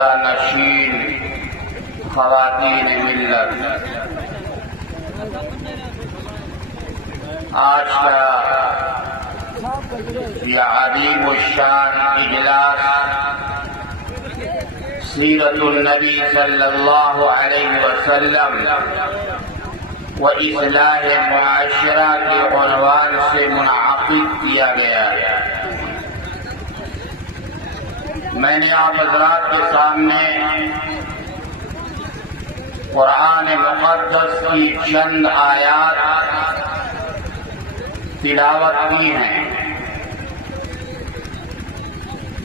نشین خواتین ملت، آج کا یہ عظیم الشان اجلاس سیرت النبی صلی اللہ علیہ وسلم و اصلاح معاشرہ کے عنوان سے منعقد کیا گیا ہے۔ میں نے آپ حضرات کے سامنے قرآن مقدس کی چند آیات تلاوت کی ہیں۔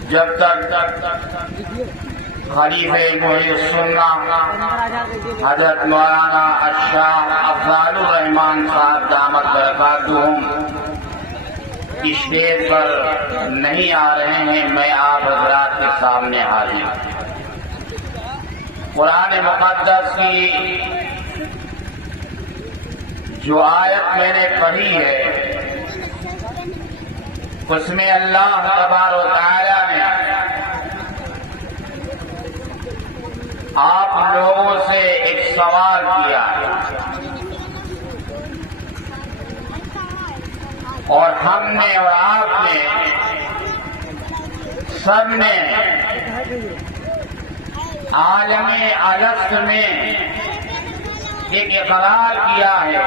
جب تک خلیفہ محی السنہ حضرت مولانا الشاہ افضال الرحمان صاحب دامت برکاتہم اسٹیج پر نہیں آ رہے ہیں، میں آپ حضرات کے سامنے حاضر ہوں۔ قرآن مقدس کی جو آیت میں نے پڑھی ہے اس میں اللہ تبارک و تعالی نے آپ لوگوں سے ایک سوال کیا ہے اور ہم نے اور آپ نے سب نے عالم الست میں ایک اقرار کیا ہے،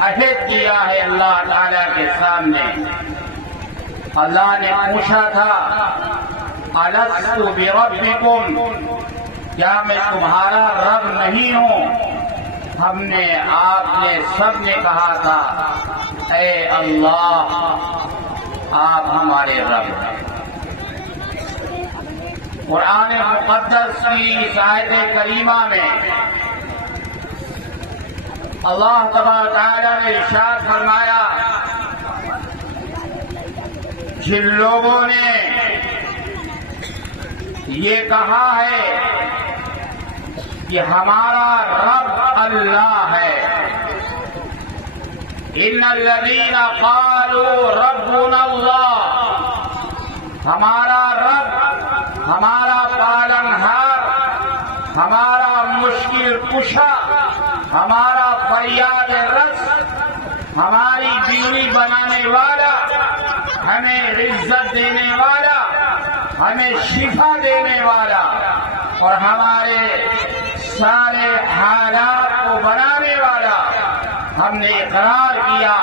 عہد کیا ہے اللہ تعالی کے سامنے۔ اللہ نے پوچھا تھا الست بربکم، کیا میں تمہارا رب نہیں ہوں؟ ہم نے آپ نے سب نے کہا تھا اے اللہ آپ ہمارے رب ہیں۔ قرآن مقدس کی اس آیت کریمہ میں اللہ تبارک و تعالی نے ارشاد فرمایا، جن لوگوں نے یہ کہا ہے کہ ہمارا رب اللہ ہے، ان الذین قالوا ربنا اللہ، ہمارا رب، ہمارا پالنہار، ہمارا مشکل کشا، ہمارا فریاد رس، ہماری بیوی بنانے والا، ہمیں عزت دینے والا، ہمیں شفا دینے والا اور ہمارے سارے حالات کو بنانے والا، ہم نے اقرار کیا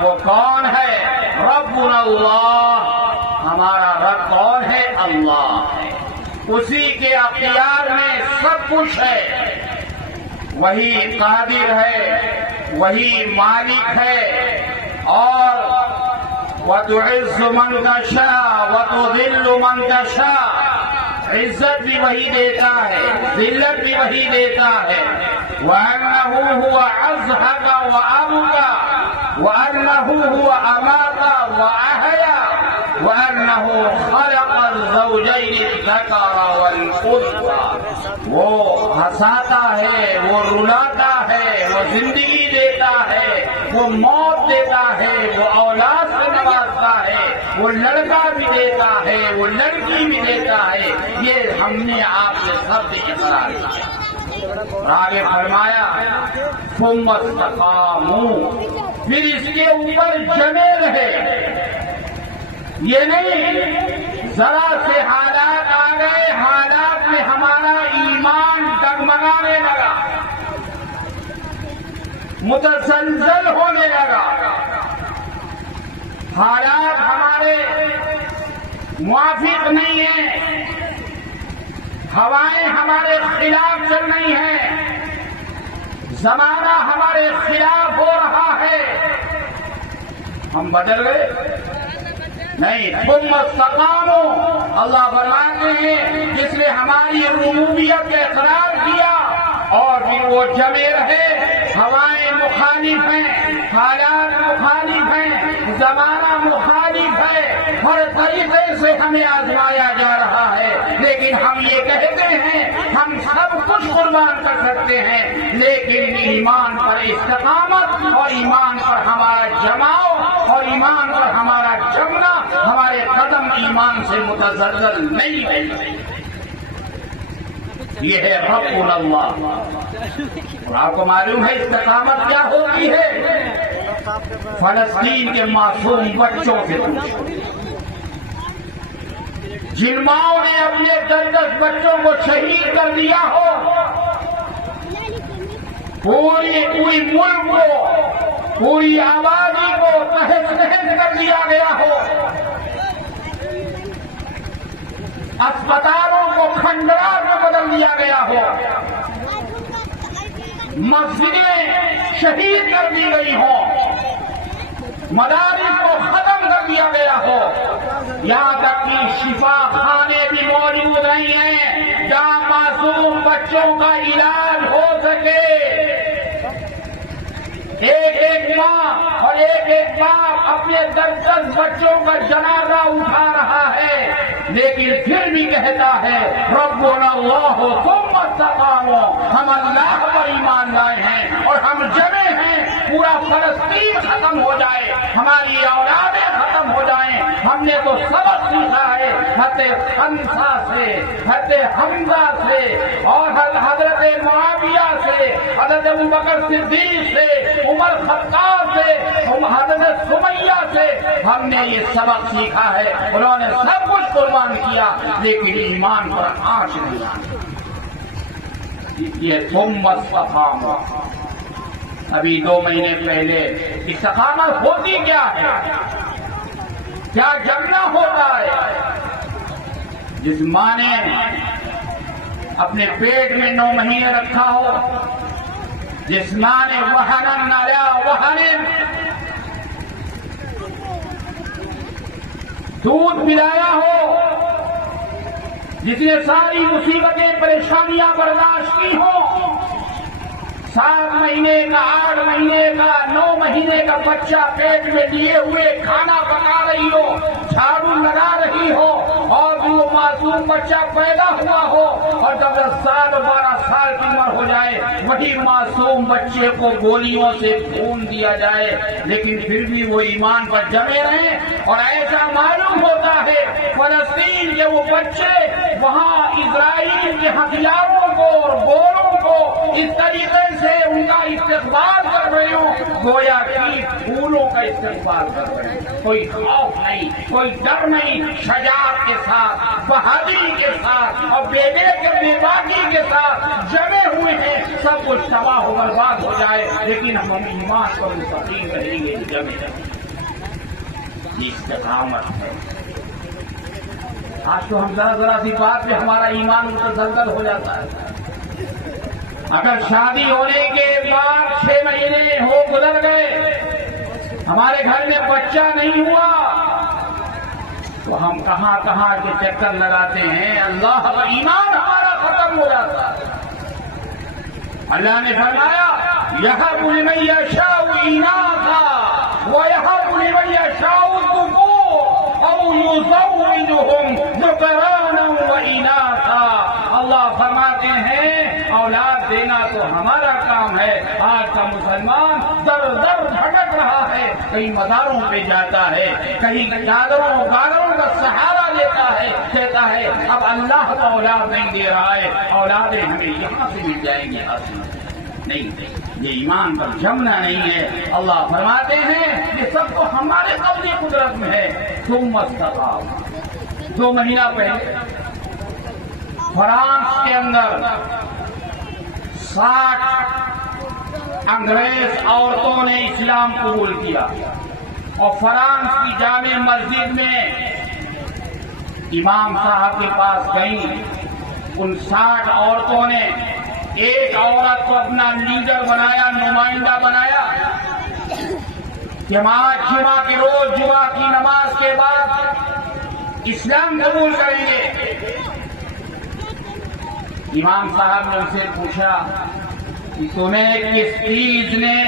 وہ کون ہے؟ ربنا اللہ، ہمارا رب کون ہے؟ اللہ ہے، اسی کے اختیار میں سب کچھ ہے، وہی قادر ہے، وہی مالک ہے، اور وَتُعِزُّ مَن تَشَاءُ وَتُذِلُّ مَن تَشَاءُ، عزت بھی وہی دیتا ہے، ذلت بھی وہی دیتا ہے۔ وَأَنَّهُ هُوَ أَضْحَكَ وَأَبْكَىٰ وَأَنَّهُ هُوَ أَمَاتَ وَأَحْيَا وَأَنَّهُ خَلَقَ الزَّوْجَيْنِ الذَّكَرَ وَالْأُنثَىٰ، وہ ہنساتا ہے، وہ رلاتا ہے، وہ زندگی دیتا ہے، وہ موت دیتا ہے، وہ اولاد سے نوازتا ہے، وہ لڑکا بھی دیتا ہے، وہ لڑکی بھی دیتا ہے۔ یہ ہم نے آپ سے سب سے اقرار کیا اور آگے فرمایا ثم استقاموا، پھر اس کے اوپر جمے رہے۔ یہ نہیں ذرا سے حالات آ گئے، حالات میں ہمارا ایمان ڈگمگانے لگا، متزلزل ہونے لگا، حالات ہمارے موافق نہیں ہیں، ہوائیں ہمارے خلاف چل رہی ہیں، زمانہ ہمارے خلاف ہو رہا ہے، ہم بدل گئے؟ نہیں، ثم استقاموا، اللہ فرماتے ہیں جس نے ہماری ربوبیت کا اقرار کیا اور پھر وہ جمے رہے۔ ہوائیں مخالف ہیں، حالات مخالف ہیں، زمانہ مخالف ہے، ہر طریقے سے ہمیں آزمایا جا رہا ہے، لیکن ہم یہ کہتے ہیں ہم سب کچھ قربان کر سکتے ہیں، لیکن ایمان پر استقامت اور ایمان پر ہمارا جماؤ اور ایمان پر ہمارا جمنا، ہمارے قدم ایمان سے متزلزل نہیں ہے۔ یہ ہے ربنا اللہ۔ اور آپ کو معلوم ہے استقامت کیا ہوتی ہے؟ فلسطین کے معصوم بچوں سے پوچھو، جن ماؤں نے اپنے 10 بچوں کو شہید کر دیا ہو، پوری ملک کو، پوری آبادی کو تہس نہس کر دیا گیا ہو، اسپتالوں کو کھنڈرات میں بدل دیا گیا ہو، مسجدیں شہید کر دی گئی ہوں، مدارس کو ختم کر دیا گیا ہو، یہاں تک کہ شفا خانے بھی موجود نہیں ہیں جہاں معصوم بچوں کا علاج ہو سکے۔ ایک ماں اور ایک باپ اپنے 10 بچوں کا جنازہ اٹھا رہا ہے، لیکن پھر بھی کہتا ہے ربنا اللہ ثم استقاموا، ہم اللہ پر ایمان لائے ہیں اور ہم جمے ہیں، پورا فلسطین ختم ہو جائے، ہماری اولادیں ختم ہو جائیں۔ ہم نے تو سبق سیکھا ہے حضرت حمزہ سے، حضرت حمزہ سے، اور حضرت معاویہ سے، حضرت ابوبکر صدیق سے، عمر خطاب سے، حضرت سمیہ سے ہم نے یہ سبق سیکھا ہے۔ انہوں نے سب کچھ قربان کیا لیکن ایمان پر آنچ نہیں آئی۔ یہ ثم استقاموا، ابھی 2 مہینے پہلے استقامت ہوتی کیا ہے؟ کیا جمنا ہوتا ہے؟ جس ماں نے اپنے پیٹ میں 9 مہینے رکھا ہو، جس ماں نے وہنن علی وہنن دودھ پلایا ہو، جس نے ساری مصیبتیں پریشانیاں برداشت کی ہوں، 7 مہینے کا، 8 مہینے کا، 9 مہینے کا بچہ پیٹ میں لیے ہوئے کھانا پکا رہی ہو، جھاڑو لگا رہی ہو، اور وہ معصوم بچہ پیدا ہوا ہو، اور جب 10 سال 12 سال کی عمر ہو جائے وہی معصوم بچے کو گولیوں سے خون دیا جائے، لیکن پھر بھی وہ ایمان پر جمے رہے۔ اور ایسا معلوم ہوتا ہے فلسطین کے وہ بچے وہاں اسرائیل کے ہتھیاروں کو اور گولوں کو اس طریقے سے ان کا استقبال کر رہے ہوں گویا کہ پھولوں کا استقبال کر رہے ہیں۔ کوئی خوف نہیں، کوئی ڈر نہیں، شجاعت کے ساتھ، بہادری کے ساتھ اور بے باکی کے ساتھ جمے ہوئے ہیں۔ سب کچھ تباہ و برباد ہو جائے لیکن ہم ایمان پر مستقیم رہیں گے، جمے رہیں گے۔ استقامت ہے۔ آج تو ہم ذرا سی بات میں ہمارا ایمان متزلزل ہو جاتا ہے۔ اگر شادی ہونے کے بعد 6 مہینے گزر گئے، ہمارے گھر میں بچہ نہیں ہوا، تو ہم کہاں کے چکر لگاتے ہیں، اللہ کا ایمان ہمارا ختم ہو جاتا ہے۔ اللہ نے فرمایا یَهَبُ لِمَن يَشَاءُ إِنَاثًا وَيَهَبُ لِمَن يَشَاءُ الذُّكُورَ أَوْ يُزَوِّجُهُمْ ذُكْرَانًا وَإِنَاثًا۔ اللہ فرماتے ہیں اولاد دینا تو ہمارا کام ہے۔ آج کا مسلمان در در بھٹک رہا ہے، کہیں مزاروں پہ جاتا ہے، کہیں چادروں کا سہارا لیتا ہے، کہتا ہے اب اللہ کو اولاد نہیں دے رہا ہے، اولادیں ہمیں یہاں سے مل جائیں گے، نہیں، یہ ایمان پر جمنا نہیں ہے۔ اللہ فرماتے ہیں یہ سب تو ہمارے قبضے قدرت میں ہے۔ ثم استقاموا۔ 2 مہینہ پہلے فرانس کے اندر 60 انگریز عورتوں نے اسلام قبول کیا، اور فرانس کی جامع مسجد میں امام صاحب کے پاس گئیں۔ ان 60 عورتوں نے ایک عورت کو اپنا لیڈر بنایا، نمائندہ بنایا کہ ہم آج جمعہ کے روز، جمعہ کی نماز کے بعد اسلام قبول کریں گے۔ امام صاحب نے ان سے پوچھا کہ تمہیں کس چیز نے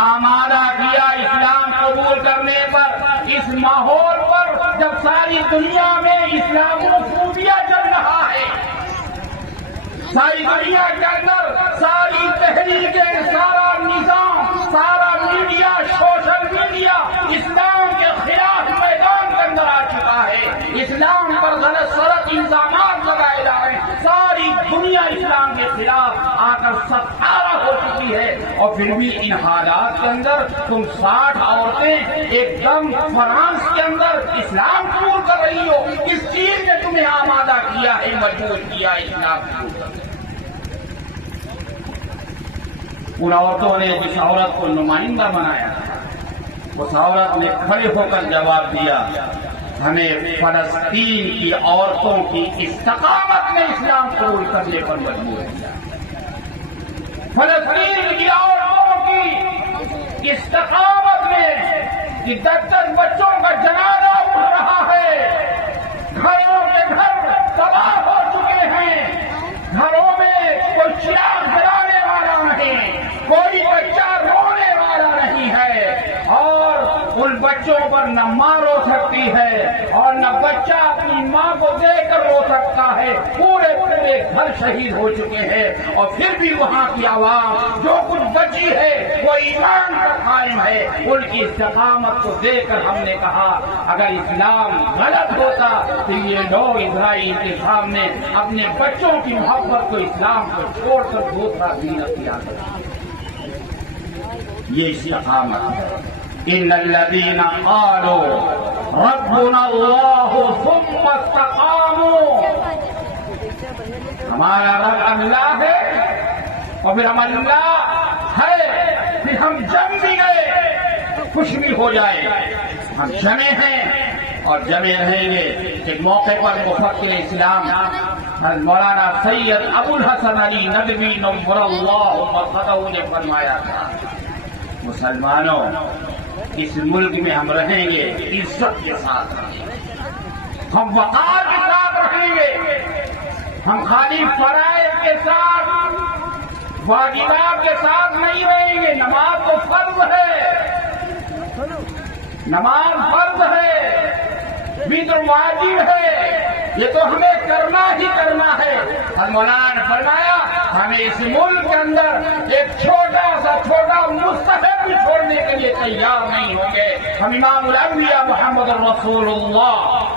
آمادہ کیا اسلام قبول کرنے پر، اس ماحول پر جب ساری دنیا میں اسلاموفوبیا چل رہا ہے، ساری دنیا کے اندر ساری تحریکیں، سارا نظام، سارا میڈیا، سوشل میڈیا اسلام کے خلاف میدان کے اندر آ چکا ہے، اسلام پر غلط سلط الزامات لگائے جا رہے ہیں، ساری دنیا 18 ہو چکی ہے، اور پھر بھی ان حالات کے اندر تم 60 عورتیں ایک دم فرانس کے اندر اسلام قبول کر رہی ہو. کس چیز نے تمہیں آمادہ کیا ہے، مجبور کیا اسلام قبول کرنے؟ ان عورتوں نے جس عورت کو نمائندہ بنایا اس عورت نے کھڑے ہو کر جواب دیا، ہمیں فلسطین کی عورتوں کی استقامت نے اسلام قبول کرنے پر مجبور کیا. فلسطین کی عورتوں کی استقامت میں کہ 10 بچوں کا جنازہ اٹھ رہا ہے، گھروں کے گھر تباہ ہو چکے ہیں، گھروں میں کوئی چراغ جلانے والا نہیں، کوئی بچہ رونے والا نہیں ہے، اور ان بچوں پر نہ ماں رو سکتی ہے اور نہ بچہ اپنی ماں کو دیکھ کر رو سکتا ہے. پورے گھر شہید ہو چکے ہیں، اور پھر بھی وہاں کی عوام جو کچھ بچی ہے وہ ایمان پر قائم ہے. ان کی استقامت کو دیکھ کر ہم نے کہا اگر اسلام غلط ہوتا تو یہ لوگ اسرائیل کے سامنے اپنے بچوں کی محبت کو، اسلام کو چھوڑ کر دوسرا دین اختیار کرتے. یہ استقامت ہے. ان الذين قالوا ربنا الله ثم استقاموا، ہمارا رب اللہ ہے اور پھر ہم اللہ ہے، پھر ہم جم بھی گئے کچھ بھی ہو جائے ہم جمے ہیں اور جمے رہیں گے. ایک موقع پر مفکر اسلام مولانا سید ابو الحسن علی ندوی نور اللہ مرقدہ نے فرمایا تھا، مسلمانوں اس ملک میں ہم رہیں گے عزت کے ساتھ رہیں گے، ہم وقار کے ساتھ رہیں گے، ہم خالی فرائض کے ساتھ واجبات کے ساتھ نہیں رہیں گے. نماز تو فرض ہے، نماز فرض ہے، بھی تو واجب ہے، یہ تو ہمیں کرنا ہی کرنا ہے. اور مولانا نے فرمایا ہمیں اس ملک کے اندر ایک چھوٹا مستحب بھی چھوڑنے کے لیے تیار نہیں ہوں گے. ہم امام الانبیاء محمد رسول اللہ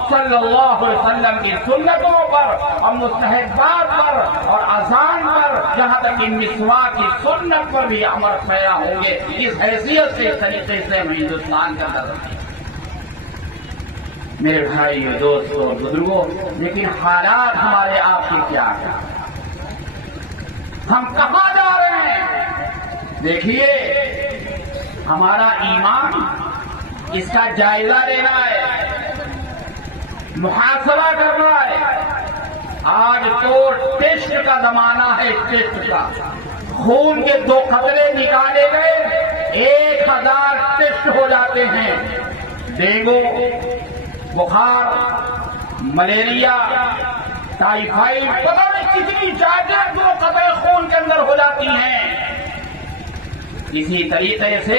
صلی اللہ علیہ وسلم کی سنتوں پر اور مستحبات پر اور اذان پر، جہاں تک ان مسواک کی سنت پر بھی عمل پیرا ہوں گے. اس حیثیت سے، اس طریقے سے ہم ہندوستان کے اندر رہتے ہیں. میرے بھائی دوستوں بزرگوں، لیکن حالات ہمارے آپ کے کیا ہیں؟ ہم کہاں جا رہے ہیں؟ دیکھیے ہمارا ایمان، اس کا جائزہ لینا ہے، محاسبہ کرنا ہے. آج تو ٹیسٹ کا زمانہ ہے، ٹیسٹ کا. خون کے 2 قطرے نکالے گئے 1000 ٹیسٹ ہو جاتے ہیں. ڈینگو، بخار، ملیریا، ٹائیفائڈ، پتہ نہیں کتنی جانچیں 2 قطرے خون کے اندر ہو جاتی ہیں. اسی طریقے سے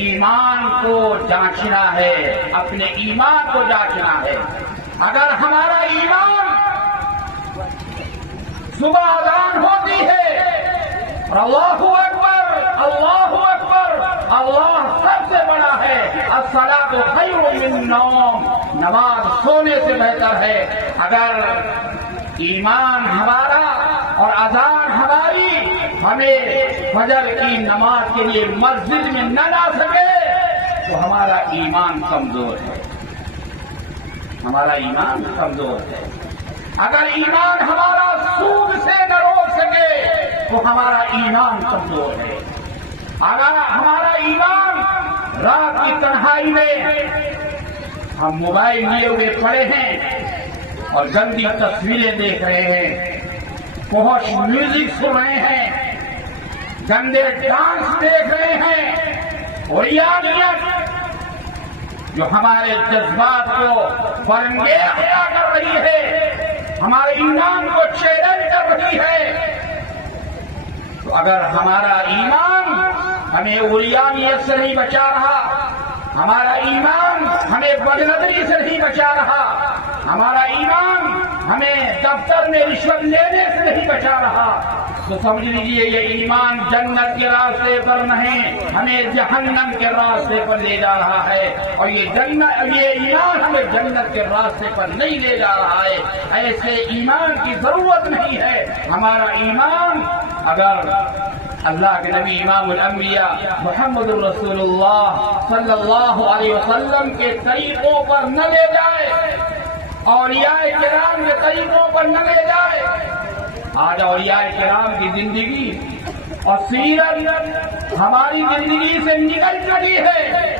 ایمان کو جانچنا ہے، اپنے ایمان کو جانچنا ہے. اگر ہمارا ایمان صبح اذان ہوتی ہے اللہ اکبر اللہ اکبر، اللہ سب سے بڑا ہے، الصلاۃ خیر من النوم، نماز سونے سے بہتر ہے. اگر ایمان ہمارا اور اذان ہماری ہمیں فجر کی نماز کے لیے مسجد میں نہ لا سکے تو ہمارا ایمان کمزور ہے، ہمارا ایمان کمزور ہے. اگر ایمان ہمارا سود سے نہ روک سکے تو ہمارا ایمان کمزور ہے. اگر ہمارا ایمان رات کی تنہائی میں ہم موبائل لیے ہوئے پڑے ہیں اور گندی تصویریں دیکھ رہے ہیں، فحش میوزک سن رہے ہیں، گندے ڈانس دیکھ رہے ہیں، اور جو ہمارے جذبات کو فرنگیز کر رہی ہے، ہمارے ایمان کو چیلنج کر رہی ہے، تو اگر ہمارا ایمان ہمیں اولیانیت سے نہیں بچا رہا، ہمارا ایمان ہمیں بدنظری سے نہیں بچا رہا، ہمارا ایمان ہمیں دفتر میں رشوت لینے سے نہیں بچا رہا، تو سمجھ لیجیے یہ ایمان جنت کے راستے پر نہیں ہمیں جہنم کے راستے پر لے جا رہا ہے، اور یہ ایمان ہمیں جنت کے راستے پر نہیں لے جا رہا ہے۔ ایسے ایمان کی ضرورت نہیں ہے۔ ہمارا ایمان اگر اللہ کے نبی امام الانبیاء محمد الرسول اللہ صلی اللہ علیہ وسلم کے طریقوں پر نہ لے جائے، اولیاء کرام کے طریقوں پر نہ لے جائے۔ آج اولیاء کرام کی زندگی اور سیرت ہماری زندگی سے نکل چکی ہے۔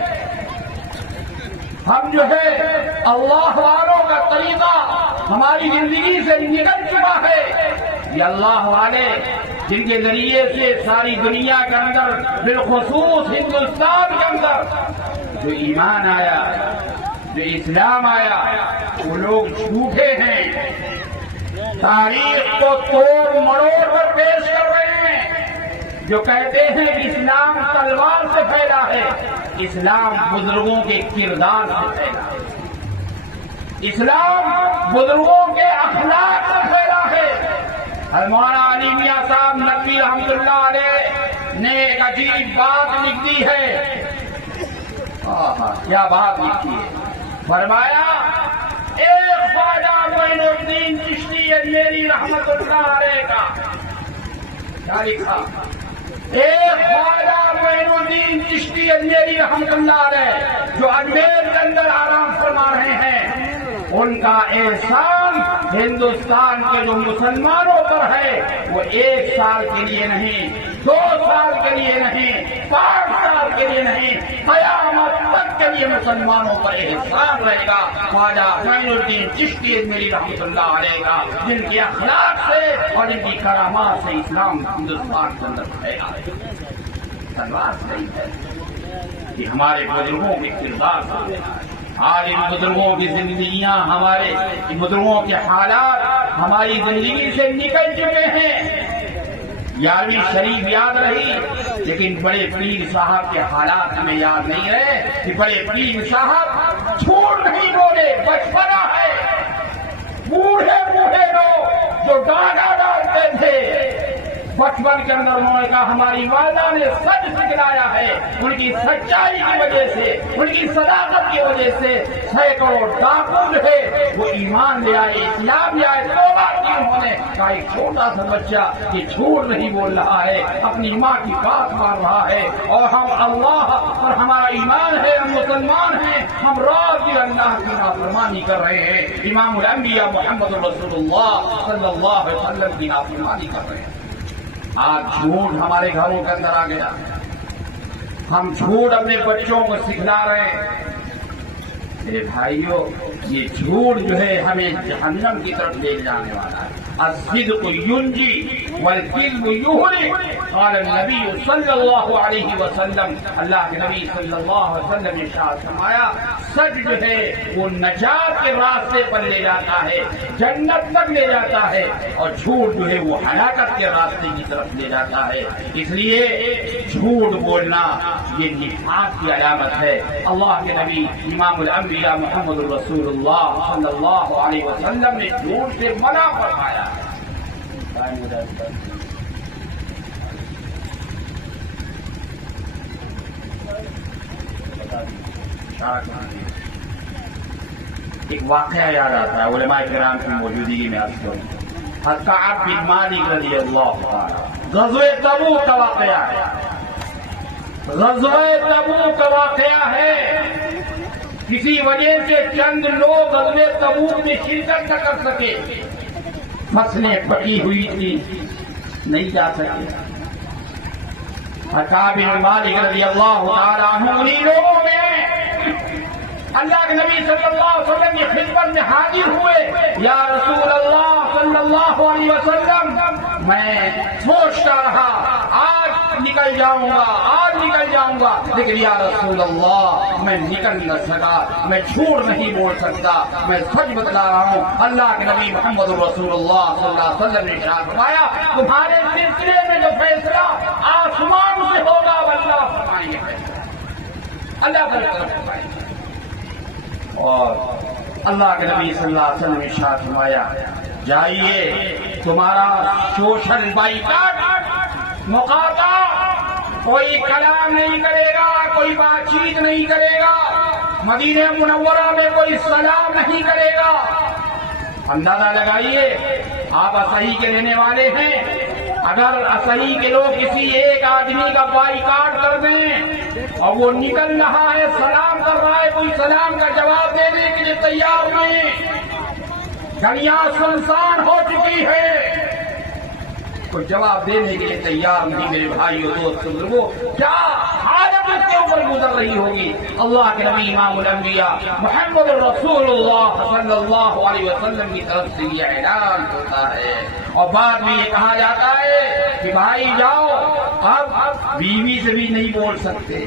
ہم جو ہے اللہ والوں کا طریقہ ہماری زندگی سے نکل چکا ہے۔ یہ اللہ والے جن کے ذریعے سے ساری دنیا کے اندر بالخصوص ہندوستان کے اندر جو ایمان آیا، جو اسلام آیا، وہ لوگ جھوٹے ہیں، تاریخ کو توڑ مروڑ کر پیش کر رہے ہیں۔ جو کہتے ہیں کہ اسلام تلوار سے پھیلا ہے، اسلام بزرگوں کے کردار سے پھیلا ہے، اسلام بزرگوں کے اخلاق سے پھیلا ہے۔ مولانا علی میاں صاحب نقوی رحمۃ اللہ علیہ نے ایک عجیب بات لکھ دی ہے۔ کیا بات لکھی ہے؟ فرمایا ایک خواجہ معین الدین چشتی اجمیری رحمت اللہ علیہ کا کیا لکھا؟ ایک خواجہ معین الدین چشتی اجمیری رحمت اللہ علیہ جو اجمیر کے اندر آرام فرما رہے ہیں، ان کا احسان ہندوستان کے جو مسلمانوں پر ہے وہ 1 سال کے لیے نہیں، 2 سال کے لیے نہیں، 5 سال کے لیے نہیں، قیامت تک کے لیے مسلمانوں پر احسان رہے گا خواجہ معین الدین چشتی اجمیری رحمۃ اللہ علیہ کا، جن کی اخلاق سے اور جن کی کرامات سے اسلام ہندوستان کے اندر پھیلا ہے۔ تلوار نہیں ہے، کہ ہمارے بزرگوں کے کردار سے آج ان بزرگوں کی زندگیاں، ہمارے ان بزرگوں کے حالات ہماری زندگی سے نکل چکے ہیں۔ 11ویں شریف یاد رہی، لیکن بڑے پیر صاحب کے حالات ہمیں یاد نہیں رہے کہ بڑے پیر صاحب جھوٹ نہیں بولے، بچپنا ہے۔ بوڑھے لوگ جو ڈانٹا ڈالتے تھے بچپن کے اندر، انہوں نے کہا ہماری والدہ نے سچ سکھلایا ہے، ان کی سچائی کی وجہ سے، ان کی صداقت کی وجہ سے سینکڑوں ڈاکو جو ہے وہ ایمان لے آئے، اسلام لے آئے، توبہ کی انہوں نے کہا ایک چھوٹا سا بچہ یہ جھوٹ نہیں بول رہا ہے، اپنی ماں کی بات مان رہا ہے، اور ہم اللہ اور ہمارا ایمان ہے، ہم مسلمان ہیں، ہم رات بھی اللہ کی نافرمانی کر رہے ہیں، امام الانبیاء محمد رسول اللہ صلی اللہ علیہ وسلم کی نافرمانی کر رہے ہیں۔ آج جھوٹ ہمارے گھروں کے اندر آ گیا، ہم جھوٹ اپنے بچوں کو سکھلا رہے ہیں۔ میرے بھائیوں، یہ جھوٹ جو ہے ہمیں جہنم کی طرف لے جانے والا ہے۔ الصدق ينجي والكذب يهلك، قال النبي صلی اللہ علیہ وسلم، اللہ کے نبی صلی اللہ علیہ وسلم نے ارشاد فرمایا سچ جو ہے وہ نجات کے راستے پر لے جاتا ہے، جنت تک لے جاتا ہے، اور جھوٹ جو ہے وہ ہلاکت کے راستے کی طرف لے جاتا ہے۔ اس لیے جھوٹ بولنا یہ نفاق کی علامت ہے۔ اللہ کے نبی امام الانبیاء محمد الرسول اللہ صلی اللہ علیہ وسلم نے جھوٹ سے منع فرمایا۔ ایک واقعہ یاد آتا ہے علماء کرام کی موجودگی میں آپ کو، کعب بن مالک رضی اللہ تعالی، غزوہ تبوک کا واقعہ ہے، غزوہ تبوک کا واقعہ ہے۔ کسی وجہ سے چند لوگ غزوہ تبوک میں شرکت نہ کر سکے، فصلیں پکی ہوئی تھی، نہیں جا سکے۔ کعب بن مالک رضی اللہ تعالی عنہ انہی لوگوں میں اللہ کے نبی صلی اللہ علیہ وسلم کی خدمت میں حاضر ہوئے، یا رسول اللہ صلی اللہ علیہ وسلم، میں سوچتا رہا آج نکل جاؤں گا، لیکن یا رسول اللہ میں نکل نہ سکا، میں جھوٹ نہیں بول سکتا، میں سچ بتلا رہا ہوں۔ اللہ کے نبی محمد رسول اللہ صلی اللہ علیہ وسلم نے ارشاد فرمایا تمہارے سلسلے میں جو فیصلہ آسمان سے ہوگا وہ اللہ فرمائیں گے، اللہ کی طرف فرمائیں گے۔ اور اللہ کے نبی صلی اللہ علیہ وسلم نے ارشاد فرمایا جائیے تمہارا سوشل بائیکاٹ، مقاطع، کوئی کلام نہیں کرے گا، کوئی بات چیت نہیں کرے گا، مدینہ منورہ میں کوئی سلام نہیں کرے گا۔ اندازہ لگائیے، آپ اصحی کے رہنے والے ہیں، اگر اصحی کے لوگ کسی ایک آدمی کا بائیکاٹ کر دیں اور وہ نکل رہا ہے، سلام کر رہا ہے، کوئی سلام کا جواب دینے کے لیے تیار نہیں، گلیاں سنسان ہو چکی ہے، کوئی جواب دینے کے لیے تیار نہیں، میرے بھائیو دوست بزرگوں، کیا حالت اس کے اوپر گزر رہی ہوگی۔ اللہ کے نبی امام الانبیاء محمد رسول اللہ صلی اللہ علیہ وسلم کی طرف سے یہ اعلان ہوتا ہے، اور بعد میں یہ کہا جاتا ہے کہ بھائی جاؤ، اب بیوی سے بھی نہیں بول سکتے۔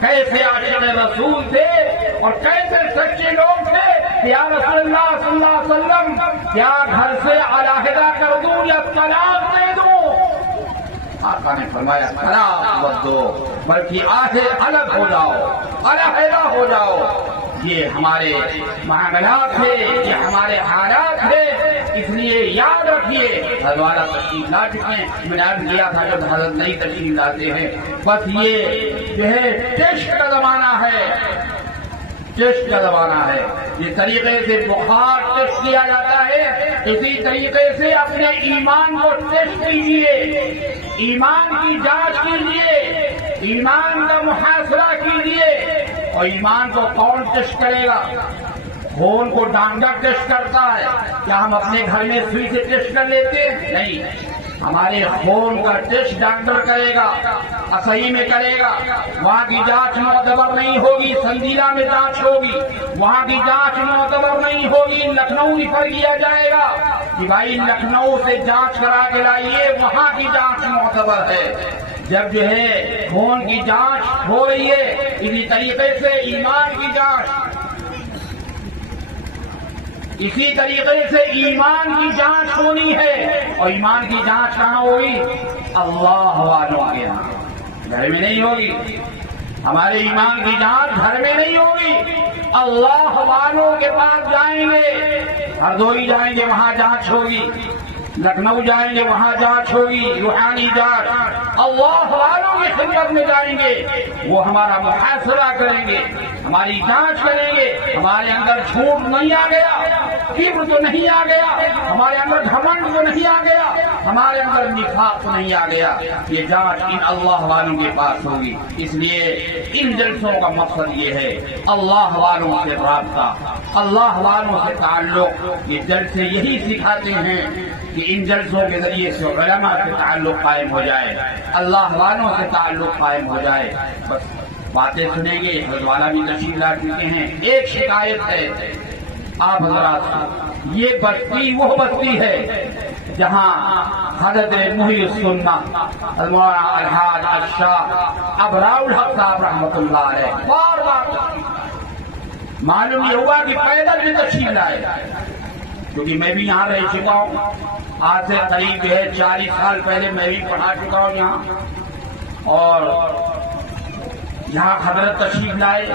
کیسے عاشق رسول تھے اور کیسے سچے لوگ تھے، یا رسول اللہ صلی اللہ علیہ وسلم کیا گھر سے علیحدہ کر دوں یا طلاق دے دوں؟ آقا نے فرمایا طلاق مت دو، بلکہ آگے الگ ہو جاؤ، علیحدہ ہو جاؤ۔ یہ ہمارے معاملات ہے، یہ ہمارے حالات ہے، اس لیے یاد رکھیے حضرت والا تشریف لا چکے ہیں، میں نے عرض کیا تھا جب حضرت نہیں تشریف لاتے ہیں، بس یہ جو ہے ٹیسٹ کا زمانہ ہے، ٹیسٹ کا زمانہ ہے، جس طریقے سے بخار ٹیسٹ کیا جاتا ہے، اسی طریقے سے اپنے ایمان کو ٹیسٹ کیجیے، ایمان کی جانچ کیجیے، ایمان کا محاصرہ کیجیے۔ اور ایمان کو کون ٹیسٹ کرے گا؟ خون کو ڈاکٹر ٹیسٹ کرتا ہے، کیا ہم اپنے گھر میں سوئی سے ٹیسٹ کر لیتے ہیں؟ نہیں، ہمارے خون کا ٹیسٹ ڈاکٹر کرے گا، اصحی میں کرے گا، وہاں کی جانچ معتبر نہیں ہوگی، سنجیدہ میں جانچ ہوگی، وہاں کی جانچ معتبر نہیں ہوگی، لکھنؤ ریفر کیا جائے گا کہ بھائی لکھنؤ سے جانچ کرا کے لائیے، وہاں کی جانچ معتبر ہے۔ جب جو ہے خون کی جانچ ہو رہی ہے، اسی طریقے سے ایمان کی جانچ، اسی طریقے سے ایمان کی جانچ ہونی ہے، اور ایمان کی جانچ کہاں ہوگی؟ اللہ والوں کے یہاں، گھر میں نہیں ہوگی۔ ہمارے ایمان کی جانچ گھر میں نہیں ہوگی، اللہ والوں کے پاس جائیں گے، ہردوئی جائیں گے وہاں جانچ ہوگی، لکھنؤ جائیں گے وہاں جانچ ہوگی، روحانی جانچ، اللہ والوں کی خدمت میں جائیں گے، وہ ہمارا محاصرہ کریں گے، ہماری جانچ کریں گے، ہمارے اندر جھوٹ نہیں آ گیا، کبر تو نہیں آ گیا، ہمارے اندر گھمنڈ تو نہیں آ گیا، ہمارے اندر نفاق تو نہیں آ گیا، یہ جانچ ان اللہ والوں کے پاس ہوگی۔ اس لیے ان جلسوں کا مقصد یہ ہے، اللہ والوں سے رابطہ، اللہ والوں سے تعلق۔ یہ جلسے یہی سکھاتے ہیں کہ ان جلسوں کے ذریعے سے علماء سے تعلق قائم ہو جائے، اللہ والوں سے تعلق قائم ہو جائے۔ بس باتیں سنیں گے، حضرت والا بھی تشریف لا چکے ہیں۔ ایک شکایت ہے آپ حضرات، یہ بستی وہ بستی ہے جہاں حضرت محی السنہ مولانا الحاج الشاہ ابرار الحق صاحب رحمۃ اللہ علیہ بار بار معلوم یہ ہوا کہ پیدل بھی تشریف لائے، کیونکہ میں بھی یہاں رہ چکا ہوں، آج سے قریب 40 سال پہلے میں بھی پڑھا چکا ہوں یہاں، اور یہاں حضرت تشریف لائے،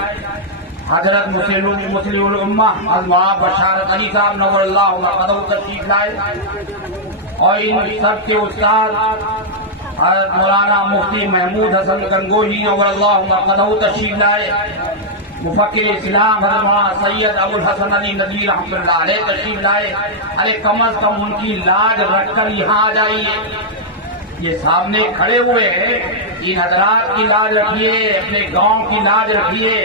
حضرت مسلم الامہ حضرت بشارت علی صاحب نور اللہ مرقدہ تشریف لائے، اور ان سب کے استاد حضرت مولانا مفتی محمود حسن گنگوہی نور اللہ مرقدہ تشریف لائے، مفکر اسلام حضرت مولانا سید ابو الحسن علی ندوی رحمۃ اللہ علیہ تشریف لائے۔ ارے کم از کم ان کی لاج رکھ کر یہاں آ جائیے، یہ سامنے کھڑے ہوئے ہیں، ان حضرات کی لاج رکھیے، اپنے گاؤں کی لاج رکھیے،